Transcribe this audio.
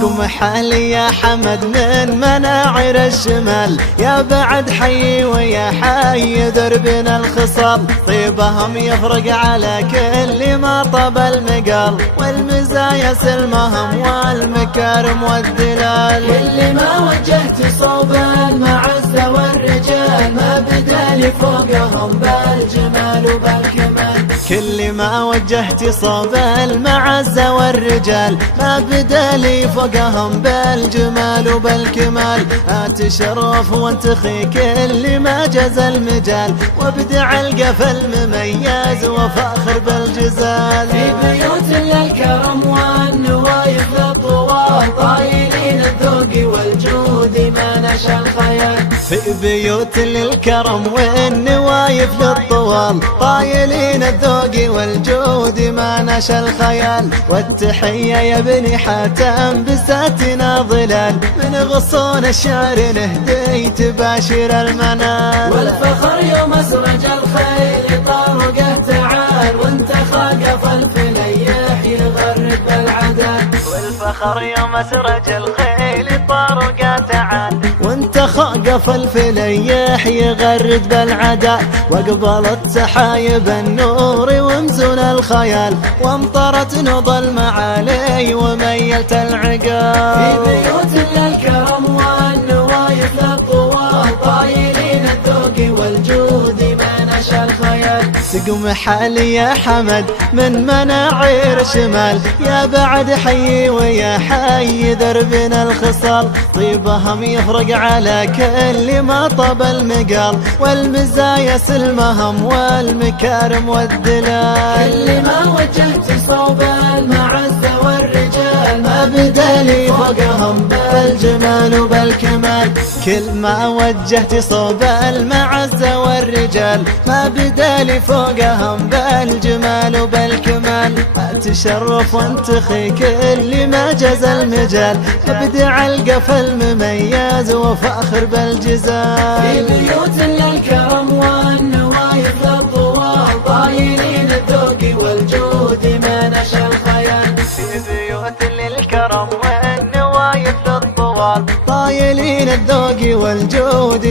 سقم حالي يا حمد من مناعر الشمال، يا بعد حي ويا حي دربنا الخصال، طيبهم يفرق على كل ما طاب المقال، والمزايا سلمهم والمكارم والدلال. كل ما وجهت صوب المعزة والرجال، ما بدالي فوقهم بالجمال وبالكمال. كل ما وجهت صوب المعزة والرجال، ما بدالي فوقهم بالجمال وبالكمال. اتشرف وانتخي كل ما جاز المجال، وابدع القفا المميز وفاخر بالجزال. في بيوت للكرم والنوايف للطوال، طايلين الذوق والجود ما نشا الخيال. في بيوت للكرم والنوايف للطوال، طايلين الذوق والجود ما نشا الخيال. والتحية يا بني حاتم بساتنا ظلال، من غصون الشعر نهدي تباشر المنال. والفخر يوم اسرج الخيل طارقه تعال، وانت خاقف الفليح يغرد بالعدال. والفخر يوم اسرج الخيل طارقه تعال، وانت خاقف الفليح يغرد بالعدال. واقبلت سحايب النور ومزون الخيال، وامطرت نض المعالي وميلت العقال. في بيوت للكرم والنوايف للطوال، طايلين الذوق والجود ما نشا الخيال. سقم حالي يا حمد من مناعير شمال، يا بعد حي ويا حي دربنا الخصال، طيبهم يفرق على كل ما طاب المقال، والمزايا سلمهم والمكارم والدلال. كل ما وجهت صوب المعزة والرجال، ما بدالي فوقهم بالجمال وبالكمال. كل ما وجهت صوب المعزة والرجال، ما بدالي فوقهم بالجمال وبالكمال. اتشرف وانتخي كل ما جاز المجال، ابدع القفا المميز وفاخر بالجزال. في بيوت للكرم والنوايف للطوال، طايلين الذوق والجود ما نشا الخيال. في بيوت للكرم والنوايف للطوال، طايلين الذوق والجود